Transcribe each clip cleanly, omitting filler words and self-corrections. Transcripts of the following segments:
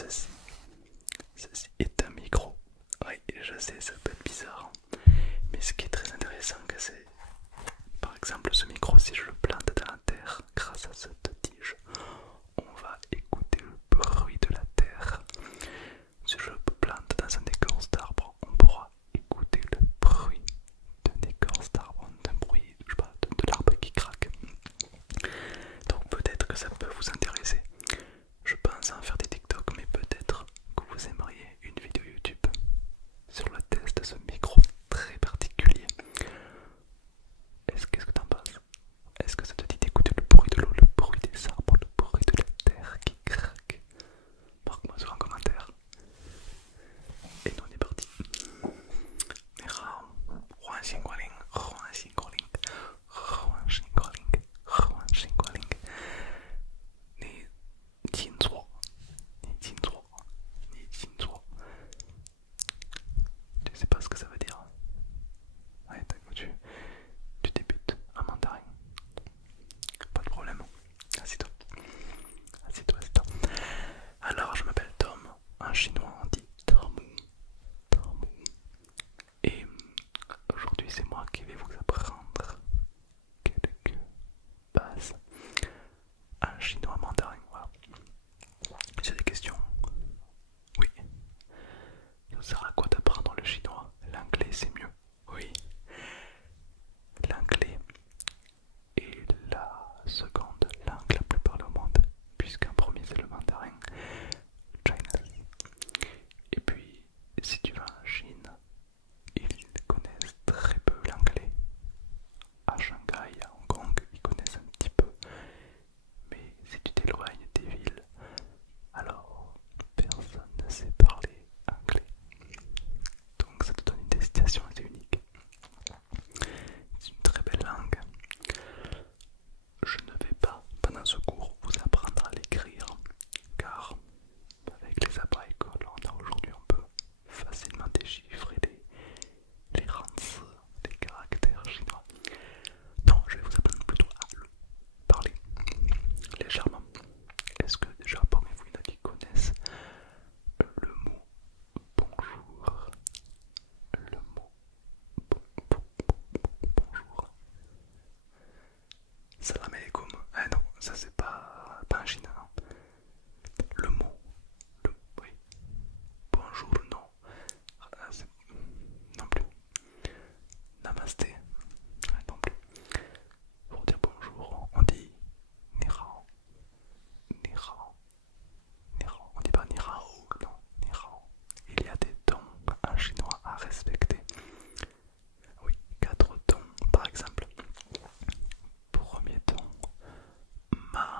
ceci. Ceci est un micro. Oui, je sais, ça peut être bizarre. Mais ce qui est très intéressant, c'est par exemple ce micro, si je le plante dans la terre grâce à cette tige, on va écouter le bruit de la terre. Si je le plante dans un écorce d'arbre, on pourra écouter le bruit d'une écorce d'arbre, d'un bruit, je sais pas, de l'arbre qui craque. Donc peut-être que ça peut vous intéresser. Je pense en faire des TikTok, mais peut-être que vous aimeriez une vidéo YouTube sur le test de ce micro très particulier. Qu'est-ce que t'en penses? Est-ce que ça te dit d'écouter le bruit de l'eau, le bruit des arbres, le bruit de la terre qui craque? Marque-moi sur un commentaire. Et nous on est parti. 你好，欢迎光临，欢迎光临，欢迎光临，欢迎光临。你请坐，你请坐，你请坐。Tu sais pas ce que ça veut dire? Ouais, d'accord, tu débutes un mandarin. Pas de problème. Assieds-toi. Assieds-toi, assieds-toi. Alors, je m'appelle Tom. En chinois, on dit Tamu. Tamu. Et aujourd'hui, c'est moi qui vais vous apprendre quelques bases en chinois mandarin. Voilà. J'ai des questions. Oui. Ça sert à quoi d'apprendre le chinois? L'anglais, c'est mieux. Oui. L'anglais est la seconde langue la plus parlée au monde, puisqu'un premier c'est le mandarin Chinese. Et puis, si tu vas en Chine, ils connaissent très peu l'anglais. À Shanghai, à Hong Kong, ils connaissent un petit peu. Mais si tu t'éloignes des villes, alors personne ne sait parler anglais. Donc ça te donne une destination assez unique. C'est une très belle langue. Je ne vais pas, pendant ce cours, vous apprendre à l'écrire, car avec les appareils que l'on a aujourd'hui, on peut facilement déchiffrer les rangs, les caractères chinois. Non, je vais vous apprendre plutôt à le parler légèrement. Est-ce que déjà parmi vous, il y en a qui connaissent le mot bonjour? Le mot bonjour. Salam alaikum. Ah non, ça c'est pas en Chine, non. Le mot, oui. Bonjour, non. Ah, non plus. Namasté, non plus. Pour dire bonjour, on dit ni hao. Ni hao. Ni hao. On dit pas ni hao, non, ni hao. Il y a des tons en chinois à respecter. Oui, 4 tons par exemple. Premier ton, ma.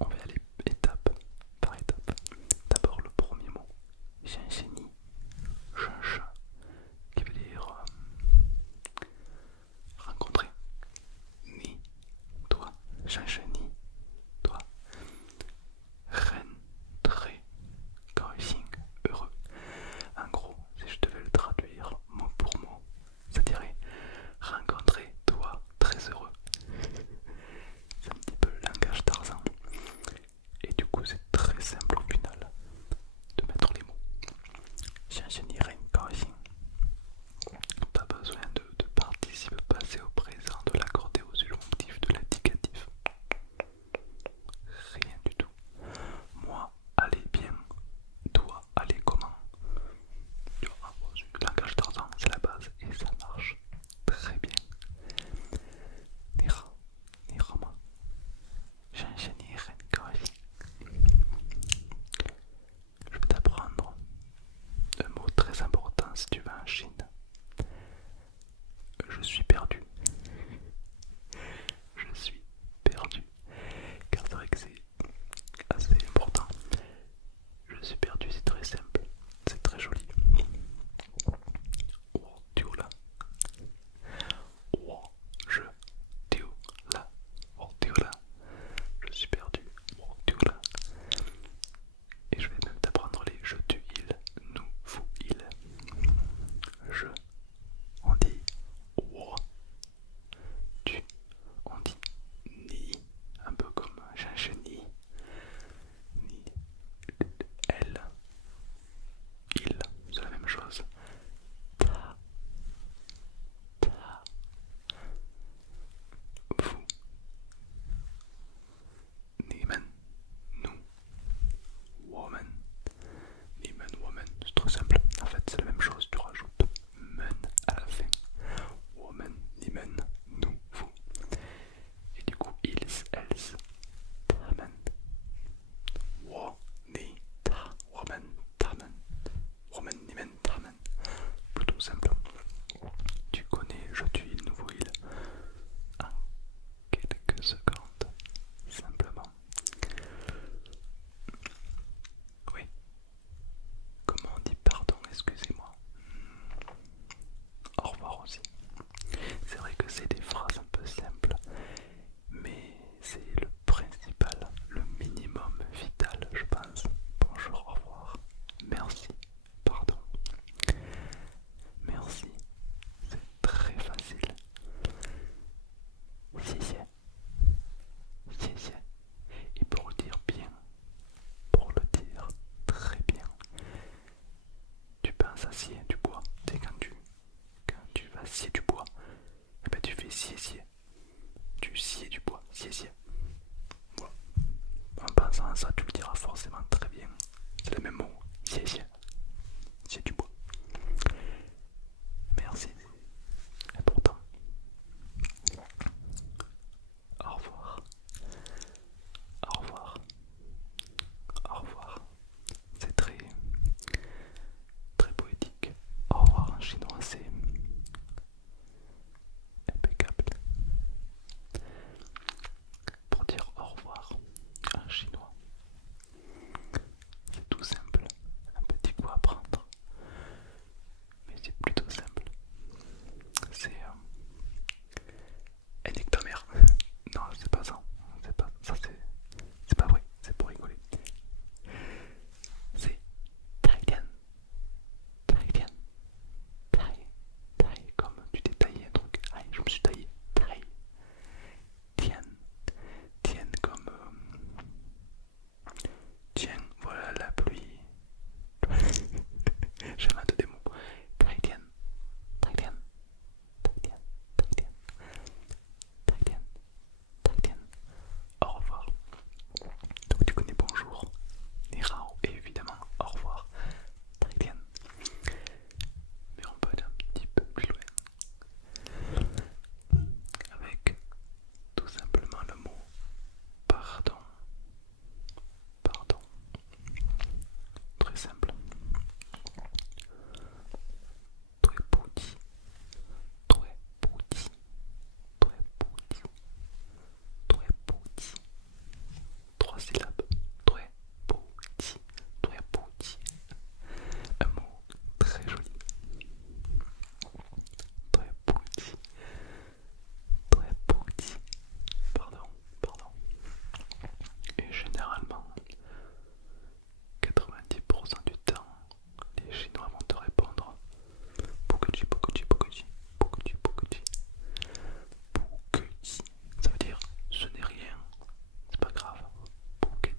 on va y aller étape par étape. D'abord le premier mot, Shansheni, Shansha, qui veut dire rencontrer. Ni, toi, Shansheni, toi. Ren, très, Kaoxing, heureux. En gros, si je devais le traduire mot pour mot, ça dirait rencontrer toi très heureux. C'est un petit peu le langage Tarzan. Et du coup, c'est très simple au final de mettre les mots. Xianxiani Ren Kaoxing. Pas besoin de participe passé au présent, de l'accorder au subjonctif, de l'indicatif. Rien du tout. Moi, allez bien. Toi, allez comment. Tu vois, le langage Tarzan, c'est la base et ça marche très bien. Nira, Nirama, Shanshani Ren Kaoxing. Je vais t'apprendre un mot très important si tu vas en Chine. Je suis perdu. Je suis perdu. Car c'est vrai que c'est assez important. Je suis perdu, c'est très simple. C'est très joli. Oh, Dieu là. Oh, je. Dieu là. Oh, Dieu là. Je suis perdu. Oh, Dieu là. Et je vais même t'apprendre les je, tu, il, nous, vous, il. Je. On dit oh. Tu. On dit ni. Un peu comme Shanshani. Ni. Elle. Il. C'est la même chose. Ta. Ta. Vous. Nimen. Nous. Woman. Nimen, woman. C'est trop simple. En fait, c'est la même chose. Tu rajoutes men à la fin. Woman, nimen, nous, vous. Et du coup, ils, elles. Tamen. Wo, ni, ta. Woman, tamen. Woman, nimen, tamen. Plutôt simple. Tu connais je, tu, il, nouveau il. En quelques secondes. Simplement. Oui. Comment on dit pardon, excusez-moi. Au revoir aussi. C'est vrai que c'est des phrases un peu simples, mais c'est le principal, le minimum vital, je pense. Bonjour, au revoir. Merci, pardon. Merci, c'est très facile. Xie xie. Et pour le dire bien, pour le dire très bien, tu penses à scier du bois. C'est quand tu vas scier du bois, et ben tu fais scier. Tu scier du bois, scier. Voilà. En pensant à ça, tu le diras forcément très bien. C'est le même mot, scier du bois. Merci, c'est important. Au revoir. Au revoir. Au revoir. C'est très poétique. Au revoir en chinois, c'est impeccable. Pour dire au revoir en chinois, c'est tout simple. Un petit 3 syllabes. Très petit, très petit. Un mot très joli. Très petit, très petit. Pardon, pardon. Et généralement, 90% du temps, les Chinois vont te répondre Pukuchi, Pukuchi, Pukuchi, Pukuchi, Pukuchi. Pukuchi, ça veut dire ce n'est rien, c'est pas grave. Pukuchi,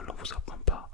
l'école on vous apprend pas